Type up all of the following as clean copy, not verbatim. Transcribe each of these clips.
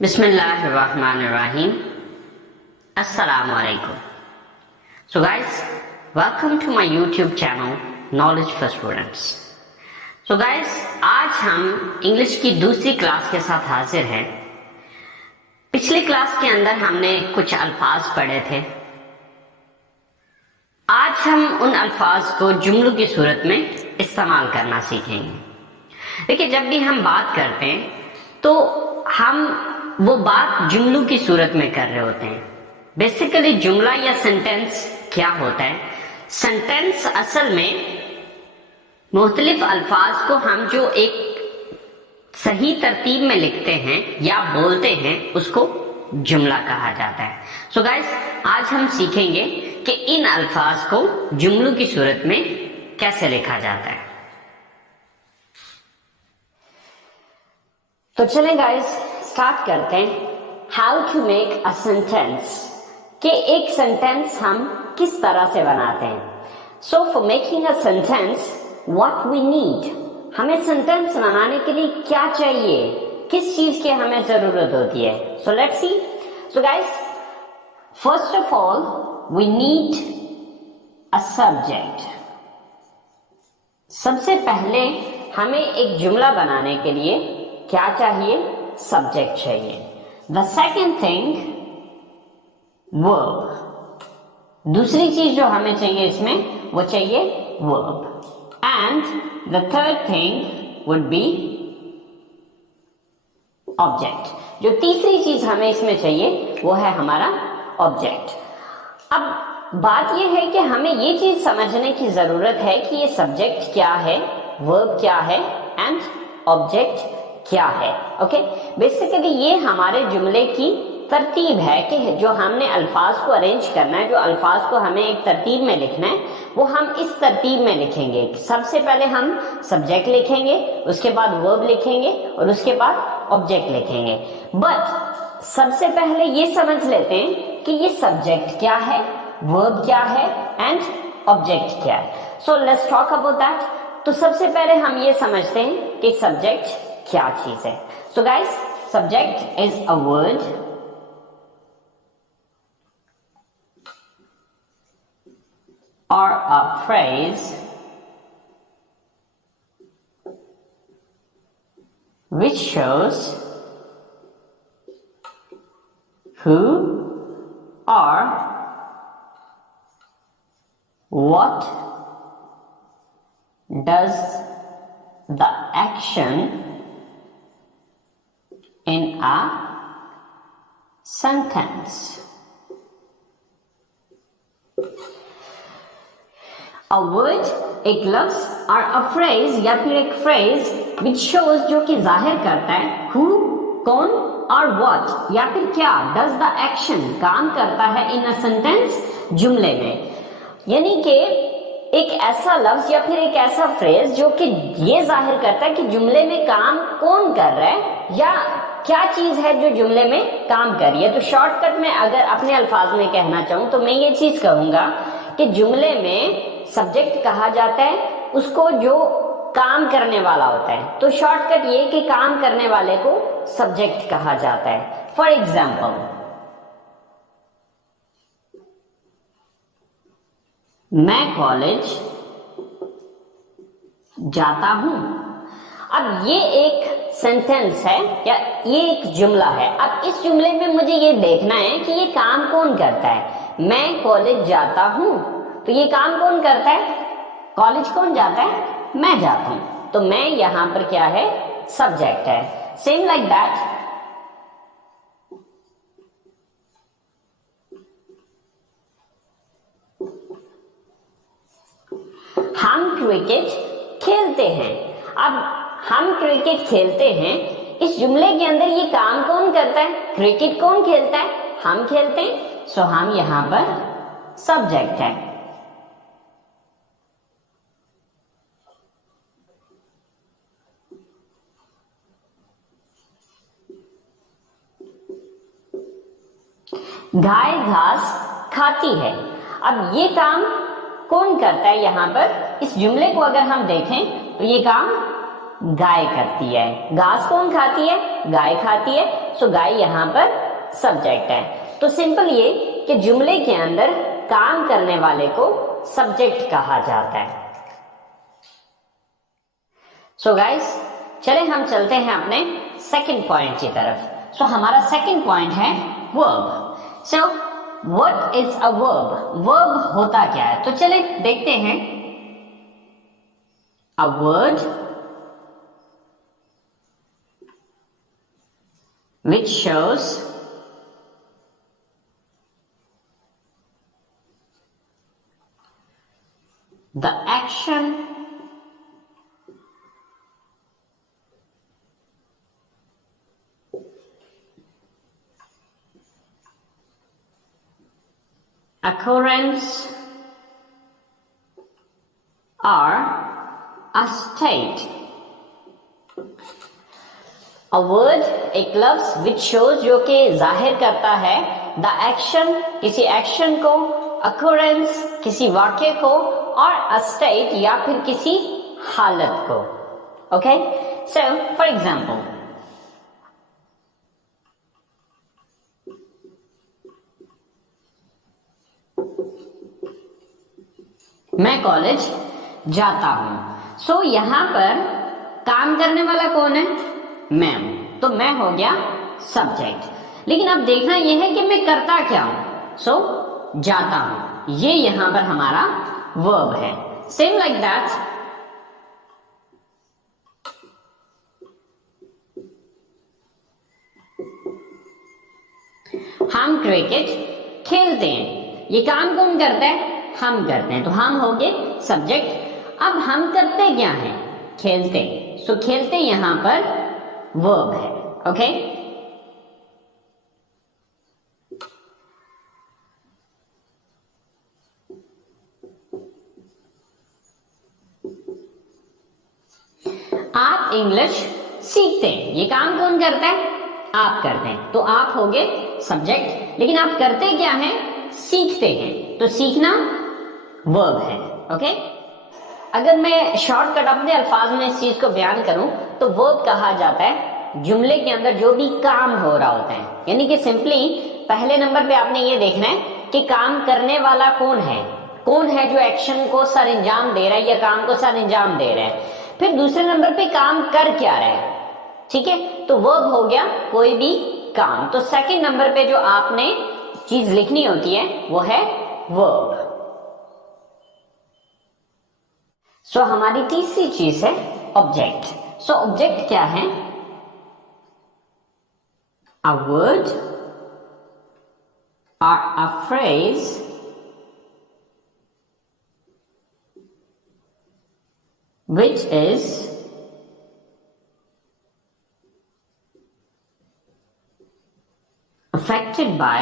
Bismillahirrahmanirrahim. Assalamu alaikum. So guys, welcome to my YouTube channel Knowledge for Students. So guys, आज हम English की दूसरी class के साथ हाजिर हैं. पिछली क्लास के अंदर हमने कुछ अल्फाज पढ़े थे. आज हम उन अल्फाज को जुमलों की सूरत में इस्तेमाल करना सीखेंगे. देखिए, जब भी हम बात करते हैं तो हम वो बात जुमलों की सूरत में कर रहे होते हैं. बेसिकली जुमला या सेंटेंस क्या होता है? सेंटेंस असल में मुख्तलिफ अल्फाज को हम जो एक सही तरतीब में लिखते हैं या बोलते हैं उसको जुमला कहा जाता है. सो गाइस, आज हम सीखेंगे कि इन अल्फाज को जुमलों की सूरत में कैसे लिखा जाता है. तो चलें गाइस, स्टार्ट करते हैं. How to make a sentence, कि एक सेंटेंस हम किस तरह से बनाते हैं. So for making a sentence what we need, हमें सेंटेंस बनाने के लिए क्या चाहिए, किस चीज की हमें जरूरत होती है. So let's see. So guys, first of all we need a subject. सबसे पहले हमें एक जुमला बनाने के लिए क्या चाहिए? सब्जेक्ट चाहिए. The second thing, verb. दूसरी चीज जो हमें चाहिए इसमें वो चाहिए verb. And the third thing would be object. जो तीसरी चीज हमें इसमें चाहिए वो है हमारा ऑब्जेक्ट. अब बात यह है कि हमें ये चीज समझने की जरूरत है कि ये सब्जेक्ट क्या है, वर्ब क्या है एंड ऑब्जेक्ट क्या है. ओके, बेसिकली ये हमारे जुमले की तरतीब है कि जो हमने अल्फाज को अरेंज करना है, जो अल्फाज को हमें एक तरतीब में लिखना है वो हम इस तरतीब में लिखेंगे. सबसे पहले हम सब्जेक्ट लिखेंगे, उसके बाद वर्ब लिखेंगे और उसके बाद ऑब्जेक्ट लिखेंगे. बट सबसे पहले ये समझ लेते हैं कि ये सब्जेक्ट क्या है, वर्ब क्या है एंड ऑब्जेक्ट क्या है. So let's talk about that. तो सबसे पहले हम ये समझते हैं कि सब्जेक्ट क्या चीज है. So guys, subject is a word or a phrase which shows who or what does the action in a sentence. A word, एक लफ्ज और a phrase या फिर एक phrase which shows, जो कि जाहिर करता है who, कौन, और what या फिर क्या, does the action, काम करता है in a sentence, जुमले में. यानी कि एक ऐसा लफ्ज या फिर एक ऐसा फ्रेज जो कि ये जाहिर करता है कि जुमले में काम कौन कर रहा है या क्या चीज है जो जुमले में काम कर रही है. तो शॉर्टकट में अगर अपने अल्फाज में कहना चाहूं तो मैं ये चीज कहूंगा कि जुमले में सब्जेक्ट कहा जाता है उसको जो काम करने वाला होता है. तो शॉर्टकट ये कि काम करने वाले को सब्जेक्ट कहा जाता है. फॉर एग्जाम्पल, मैं कॉलेज जाता हूं. अब ये एक सेंटेंस है या ये एक जुमला है. अब इस जुमले में मुझे ये देखना है कि ये काम कौन करता है. मैं कॉलेज जाता हूं, तो ये काम कौन करता है? कॉलेज कौन जाता है? मैं जाता हूं. तो मैं यहां पर क्या है? सब्जेक्ट है. सेम लाइक दैट, हम क्रिकेट खेलते हैं. अब हम क्रिकेट खेलते हैं, इस जुमले के अंदर ये काम कौन करता है? क्रिकेट कौन खेलता है? हम खेलते हैं. सो हम यहां पर सब्जेक्ट है. गाय घास खाती है. अब ये काम कौन करता है? यहां पर इस जुमले को अगर हम देखें तो ये काम गाय करती है. घास कौन खाती है? गाय खाती है. सो गाय यहां पर सब्जेक्ट है। तो सिंपल ये कि जुमले के अंदर काम करने वाले को सब्जेक्ट कहा जाता है। सो गाइस, चले हम चलते हैं अपने सेकंड पॉइंट की तरफ। सो हमारा सेकंड पॉइंट है verb. So what is a verb? Verb होता क्या है? तो चले देखते हैं। A word which shows the action occurrence or a state। A word एक लफ्ज which shows जो कि जाहिर करता है the action किसी एक्शन को, occurrence किसी वाक्य को, और a state या फिर किसी हालत को। ओके, सो फॉर एग्जाम्पल, मैं कॉलेज जाता हूं। सो यहां पर काम करने वाला कौन है? मैं हूं। तो मैं हो गया सब्जेक्ट। लेकिन अब देखना यह है कि मैं करता क्या हूं। सो जाता हूं, ये यहां पर हमारा वर्ब है। सेम लाइक दैट, हम क्रिकेट खेलते हैं। ये काम कौन करता है? हम करते हैं। तो हम हो गए सब्जेक्ट। अब हम करते क्या हैं? खेलते। सो खेलते यहां पर वर्ब है। ओके, आप इंग्लिश सीखते हैं। ये काम कौन करता है? आप करते हैं। तो आप हो गए सब्जेक्ट। लेकिन आप करते क्या हैं? सीखते हैं। तो सीखना वर्ब है। ओके, अगर मैं शॉर्टकट अपने अल्फाज में इस चीज को बयान करूं तो वर्ब कहा जाता है जुमले के अंदर जो भी काम हो रहा होता है। यानी कि सिंपली पहले नंबर पे आपने ये देखना है कि काम करने वाला कौन है, कौन है जो एक्शन को सर अंजाम दे रहा है या काम को सर अंजाम दे रहा है। फिर दूसरे नंबर पे काम कर क्या रहा है। ठीक है, तो वर्ब हो गया कोई भी काम। तो सेकंड नंबर पे जो आपने चीज लिखनी होती है वो है वर्ब। सो हमारी तीसरी चीज है ऑब्जेक्ट। सो ऑब्जेक्ट क्या है? A word or a phrase which is affected by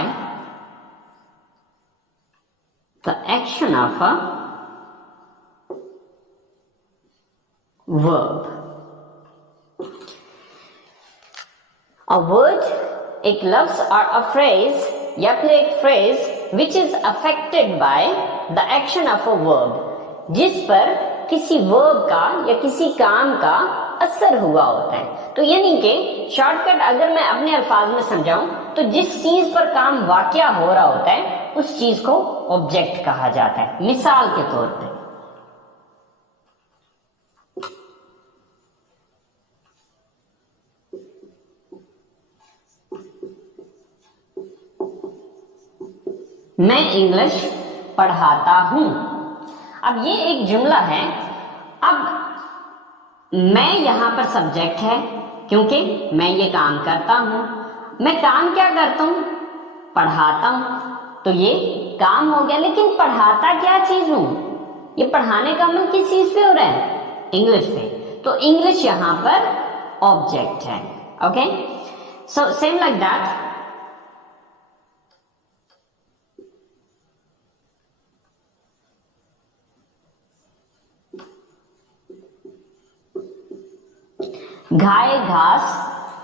the action of a verb। A word एक लफ्ज और a phrase या फिर एक phrase which is affected by the action of a verb, जिस पर किसी वर्ब का या किसी काम का असर हुआ होता है। तो यानी कि शॉर्टकट अगर मैं अपने अल्फाज में समझाऊं तो जिस चीज पर काम वाकया हो रहा होता है उस चीज को ऑब्जेक्ट कहा जाता है। मिसाल के तौर पे मैं इंग्लिश पढ़ाता हूं। अब ये एक जुमला है। अब मैं यहां पर सब्जेक्ट है क्योंकि मैं ये काम करता हूं। मैं काम क्या करता हूं? पढ़ाता हूं। तो ये काम हो गया, लेकिन पढ़ाता क्या चीज हूं? ये पढ़ाने का अमल किस चीज पे हो रहा है? इंग्लिश पे। तो इंग्लिश यहां पर ऑब्जेक्ट है। Okay, so same like that guy घास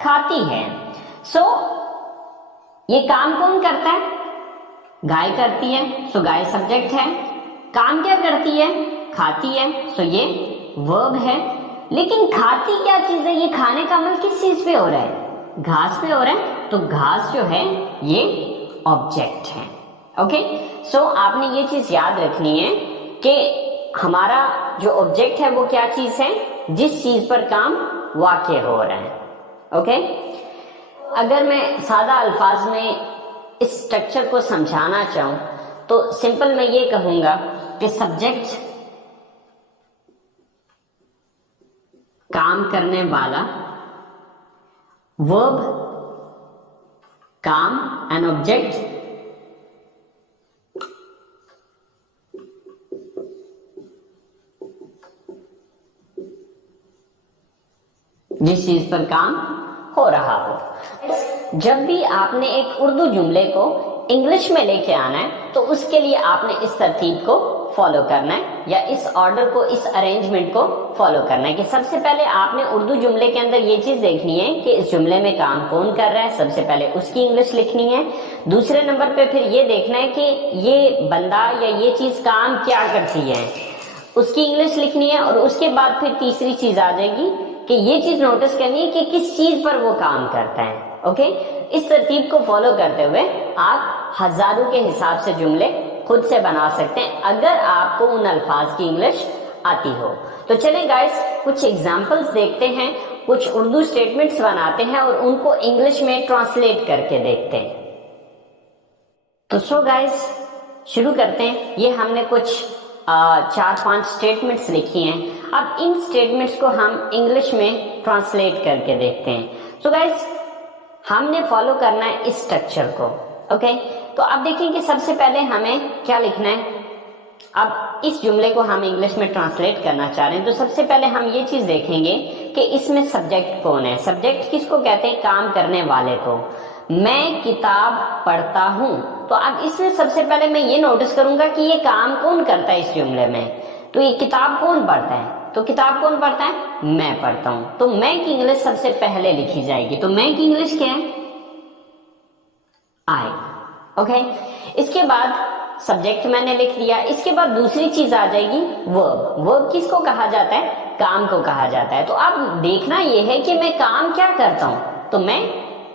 खाती है। सो ये काम कौन करता है? गाय करती है। सो गाय सब्जेक्ट है। काम क्या करती है? खाती है। सो ये वर्ब है। लेकिन खाती क्या चीज है? ये खाने का अमल किस चीज पे हो रहा है? घास पे हो रहा है। तो घास जो है ये ऑब्जेक्ट है। ओके, सो आपने ये चीज याद रखनी है कि हमारा जो ऑब्जेक्ट है वो क्या चीज है, जिस चीज पर काम वाक़ई हो रहा है। ओके, अगर मैं सादा अल्फाज में इस स्ट्रक्चर को समझाना चाहूं तो सिंपल मैं ये कहूंगा कि सब्जेक्ट काम करने वाला, वर्ब काम, एन ऑब्जेक्ट जिस चीज पर काम हो रहा हो। जब भी आपने एक उर्दू जुमले को इंग्लिश में लेके आना है तो उसके लिए आपने इस तरतीब को फॉलो करना है, या इस ऑर्डर को, इस अरेंजमेंट को फॉलो करना है कि सबसे पहले आपने उर्दू जुमले के अंदर ये चीज देखनी है कि इस जुमले में काम कौन कर रहा है, सबसे पहले उसकी इंग्लिश लिखनी है। दूसरे नंबर पे फिर ये देखना है कि ये बंदा या ये चीज काम क्या करती है, उसकी इंग्लिश लिखनी है। और उसके बाद फिर तीसरी चीज आ जाएगी कि ये चीज नोटिस करनी है कि किस चीज पर वो काम करता है। ओके, इस तरतीब को फॉलो करते हुए आप हजारों के हिसाब से जुमले खुद से बना सकते हैं अगर आपको उन अल्फाज की इंग्लिश आती हो। तो चलें गाइस, कुछ एग्जांपल्स देखते हैं, कुछ उर्दू स्टेटमेंट्स बनाते हैं और उनको इंग्लिश में ट्रांसलेट करके देखते हैं। तो सो गाइस शुरू करते हैं। ये हमने कुछ 4-5 स्टेटमेंट्स लिखी हैं। अब इन स्टेटमेंट्स को हम इंग्लिश में ट्रांसलेट करके देखते हैं। सो गाइस हमने फॉलो करना है इस स्ट्रक्चर को। ओके, तो अब देखिए कि सबसे पहले हमें क्या लिखना है। अब इस जुमले को हम इंग्लिश में ट्रांसलेट करना चाह रहे हैं तो सबसे पहले हम ये चीज देखेंगे कि इसमें सब्जेक्ट कौन है। सब्जेक्ट किसको कहते हैं, काम करने वाले को। मैं किताब पढ़ता हूं, तो अब इसमें सबसे पहले मैं ये नोटिस करूंगा कि ये काम कौन करता है इस जुमले में। तो ये किताब कौन पढ़ता है, तो किताब कौन पढ़ता है, मैं पढ़ता हूं। तो मैं की इंग्लिश सबसे पहले लिखी जाएगी। तो मैं की इंग्लिश क्या है, आई। ओके, इसके बाद सब्जेक्ट मैंने लिख दिया। इसके बाद दूसरी चीज आ जाएगी वर्ब। वर्ब किसको कहा जाता है, काम को कहा जाता है। तो अब देखना यह है कि मैं काम क्या करता हूं, तो मैं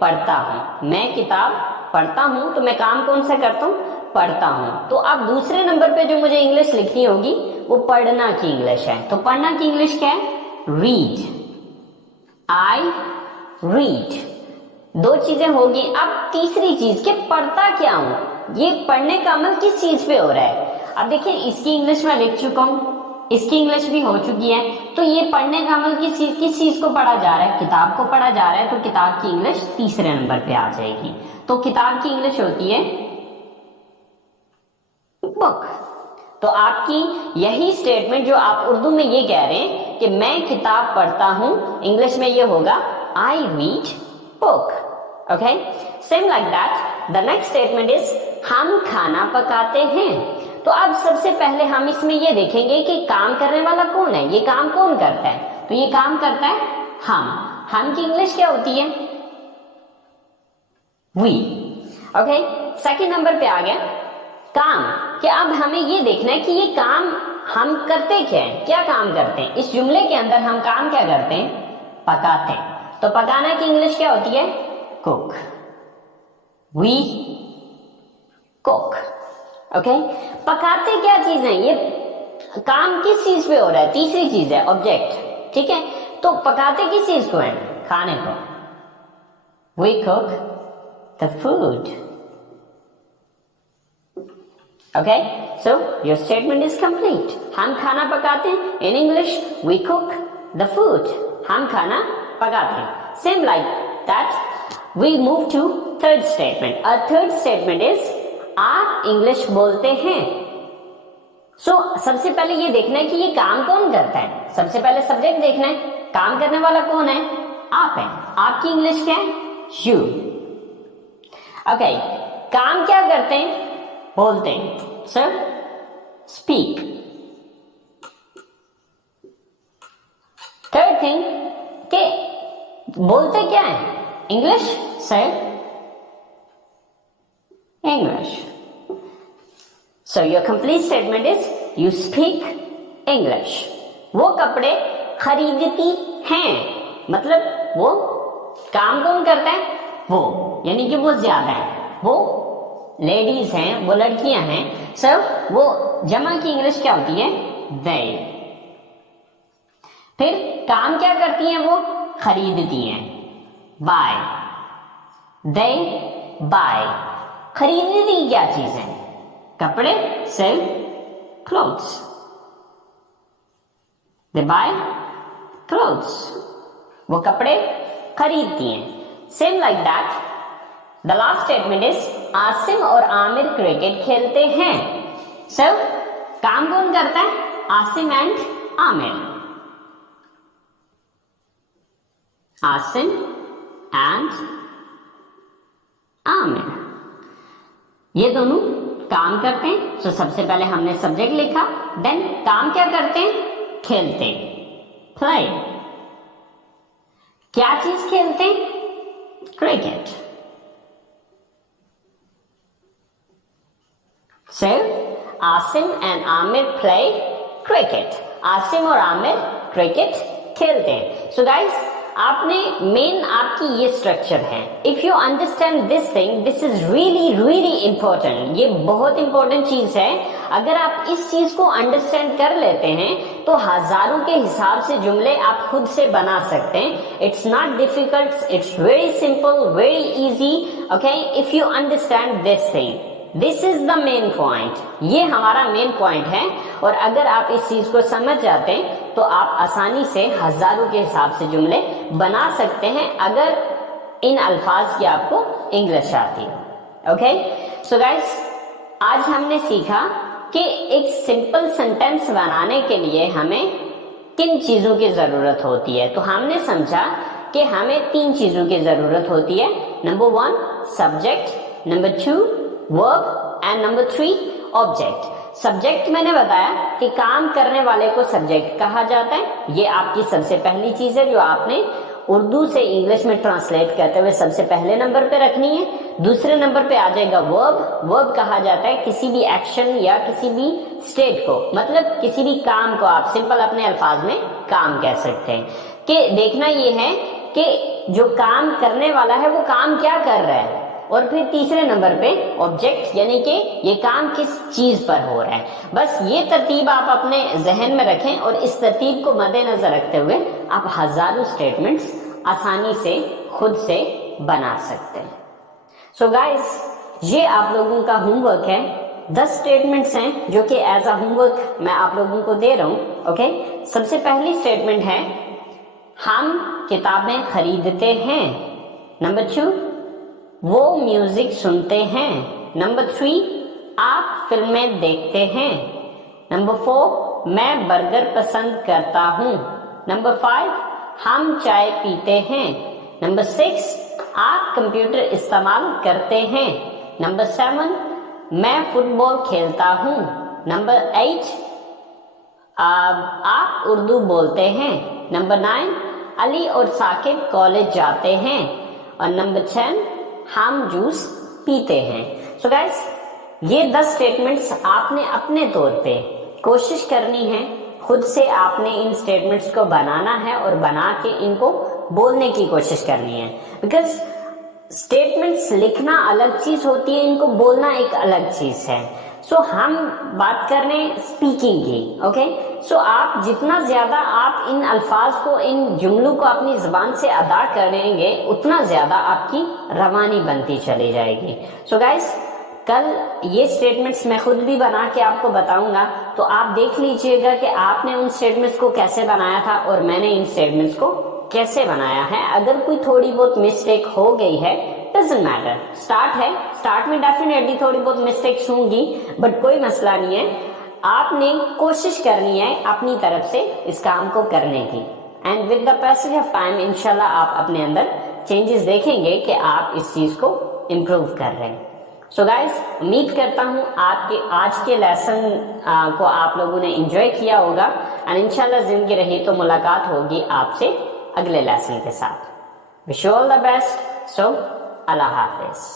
पढ़ता हूं। मैं किताब पढ़ता हूं, तो मैं काम कौन सा करता हूं, पढ़ता हूं। तो अब दूसरे नंबर पे जो मुझे इंग्लिश लिखनी होगी वो पढ़ना की इंग्लिश है। तो पढ़ना की इंग्लिश क्या है, रीड। I read. दो चीजें होगी। अब तीसरी चीज के पढ़ता क्या हूं, ये पढ़ने का अमल किस चीज पे हो रहा है। अब देखिए इसकी इंग्लिश में लिख चुका हूं, इसकी इंग्लिश भी हो चुकी है। तो ये पढ़ने का अमल किस चीज को पढ़ा जा रहा है, किताब को पढ़ा जा रहा है। तो किताब की इंग्लिश तीसरे नंबर पे आ जाएगी। तो किताब की इंग्लिश होती है बुक। तो आपकी यही स्टेटमेंट जो आप उर्दू में ये कह रहे हैं कि मैं किताब पढ़ता हूं, इंग्लिश में ये होगा I read book. Okay, same like that the next statement is हम खाना पकाते हैं। तो अब सबसे पहले हम इसमें ये देखेंगे कि काम करने वाला कौन है, ये काम कौन करता है। तो ये काम करता है हम की इंग्लिश क्या होती है, वी। ओके, सेकंड नंबर पे आ गया काम। कि अब हमें ये देखना है कि ये काम हम करते क्या है, क्या काम करते हैं। इस जुमले के अंदर हम काम क्या करते हैं, पकाते हैं। तो पकाना की इंग्लिश क्या होती है, कुक। We cook. ओके, पकाते क्या चीज है, ये काम किस चीज पे हो रहा है, तीसरी चीज है ऑब्जेक्ट। ठीक है, तो पकाते किस चीज को है, खाने को। We cook the food. Okay, so your statement is complete. हम खाना पकाते हैं, in English we cook the food. हम खाना पकाते हैं। Same like that, we move to third statement. Our third statement is आप इंग्लिश बोलते हैं। So सबसे पहले ये देखना है कि ये काम कौन करता है। सबसे पहले सब्जेक्ट देखना है, काम करने वाला कौन है, आप हैं। आपकी इंग्लिश क्या है, you. Okay, काम क्या करते हैं, बोलते हैं। Sir speak. थर्ड थिंग के बोलते क्या है, English. Sir English. So your complete statement is you speak English. वो कपड़े खरीदती हैं, मतलब वो काम कौन करता है, वो। यानी कि वो ज्यादा है, वो लेडीज हैं, वो लड़कियां हैं। सो वो जमा की इंग्लिश क्या होती है? they। फिर काम क्या करती हैं? वो खरीदती हैं, buy। they buy। खरीदती क्या चीज है? कपड़े, sell clothes। they buy clothes। वो कपड़े खरीदती हैं। Same like that the last statement is Asim और आमिर क्रिकेट खेलते हैं। सो काम कौन करता है? आसिम एंड आमिर। आसिम एंड आमिर ये दोनों काम करते हैं। सो सबसे पहले हमने सब्जेक्ट लिखा, देन काम क्या करते हैं? खेलते हैं, प्ले। क्या चीज खेलते हैं? Cricket. So, Asim and Aamir play cricket. Asim और आमिर क्रिकेट खेलते हैं। सो गाइस, आपने मेन आपकी ये स्ट्रक्चर है। If you understand this thing, this is really really important. ये बहुत इंपॉर्टेंट चीज है। अगर आप इस चीज को अंडरस्टैंड कर लेते हैं तो हजारों के हिसाब से जुमले आप खुद से बना सकते हैं। It's not difficult, it's very simple, very easy. Okay, if you understand this thing, this is the main point. ये हमारा मेन पॉइंट है। और अगर आप इस चीज को समझ जाते हैं तो आप आसानी से हजारों के हिसाब से जुमले बना सकते हैं, अगर इन अल्फाज की आपको इंग्लिश आती है। ओके, सो गाइस, आज हमने सीखा कि एक सिंपल सेंटेंस बनाने के लिए हमें किन चीजों की जरूरत होती है। तो हमने समझा कि हमें 3 चीजों की जरूरत होती है। Number 1 subject, number 2 verb and number 3 object. Subject मैंने बताया कि काम करने वाले को सब्जेक्ट कहा जाता है। ये आपकी सबसे पहली चीज है जो आपने उर्दू से इंग्लिश में ट्रांसलेट करते हुए सबसे पहले नंबर पे रखनी है। दूसरे नंबर पे आ जाएगा वर्ब। वर्ब कहा जाता है किसी भी एक्शन या किसी भी स्टेट को, मतलब किसी भी काम को आप सिंपल अपने अल्फाज में काम कह सकते हैं। कि देखना ये है कि जो काम करने वाला है वो काम क्या कर रहा है। और फिर तीसरे नंबर पे ऑब्जेक्ट, यानी कि ये काम किस चीज पर हो रहा है। बस ये तरतीब आप अपने जहन में रखें और इस तरतीब को मद्देनजर रखते हुए आप हजारों स्टेटमेंट्स आसानी से खुद से बना सकते हैं। सो गाइस, ये आप लोगों का होमवर्क है। 10 स्टेटमेंट्स हैं जो कि एज अ होमवर्क मैं आप लोगों को दे रहा हूं। ओके, सबसे पहली स्टेटमेंट है हम किताबें खरीदते हैं। नंबर 2 वो म्यूजिक सुनते हैं। नंबर 3 आप फिल्में देखते हैं। नंबर 4 मैं बर्गर पसंद करता हूँ। नंबर 5 हम चाय पीते हैं। नंबर 6 आप कंप्यूटर इस्तेमाल करते हैं। नंबर 7 मैं फुटबॉल खेलता हूँ। नंबर 8 आप उर्दू बोलते हैं। नंबर 9 अली और साकिब कॉलेज जाते हैं। और नंबर 10 हम जूस पीते हैं। सो गाइस, ये 10 स्टेटमेंट्स आपने अपने तौर पे कोशिश करनी है, खुद से आपने इन स्टेटमेंट्स को बनाना है और बना के इनको बोलने की कोशिश करनी है। बिकॉज स्टेटमेंट्स लिखना अलग चीज होती है, इनको बोलना एक अलग चीज है। सो हम बात कर रहे हैं स्पीकिंग की। ओके, सो आप जितना ज्यादा आप इन अल्फाज को, इन जुमलों को अपनी जुबान से अदा करेंगे, उतना ज्यादा आपकी रवानी बनती चली जाएगी। सो गाइस, कल ये स्टेटमेंट्स मैं खुद भी बना के आपको बताऊंगा, तो आप देख लीजिएगा कि आपने उन स्टेटमेंट्स को कैसे बनाया था और मैंने इन स्टेटमेंट्स को कैसे बनाया है। अगर कोई थोड़ी बहुत मिस्टेक हो गई है, डजंट मैटर, स्टार्ट है, स्टार्ट में डेफिनेटली थोड़ी बहुत मिस्टेक्स होंगी, बट कोई मसला नहीं है। आपने कोशिश करनी है अपनी तरफ से इस काम को करने की, and with the passage of time इंशाल्लाह आप अपने अंदर चेंजेस देखेंगे कि आप इस चीज को इम्प्रूव कर रहे हैं। सो गाइस, उम्मीद करता हूँ आपके आज के लेसन को आप लोगों ने एंजॉय किया होगा, एंड इंशाल्लाह जिंदगी रही तो मुलाकात होगी आपसे अगले लेसन के साथ। Wish you all the best. So Allah Hafiz.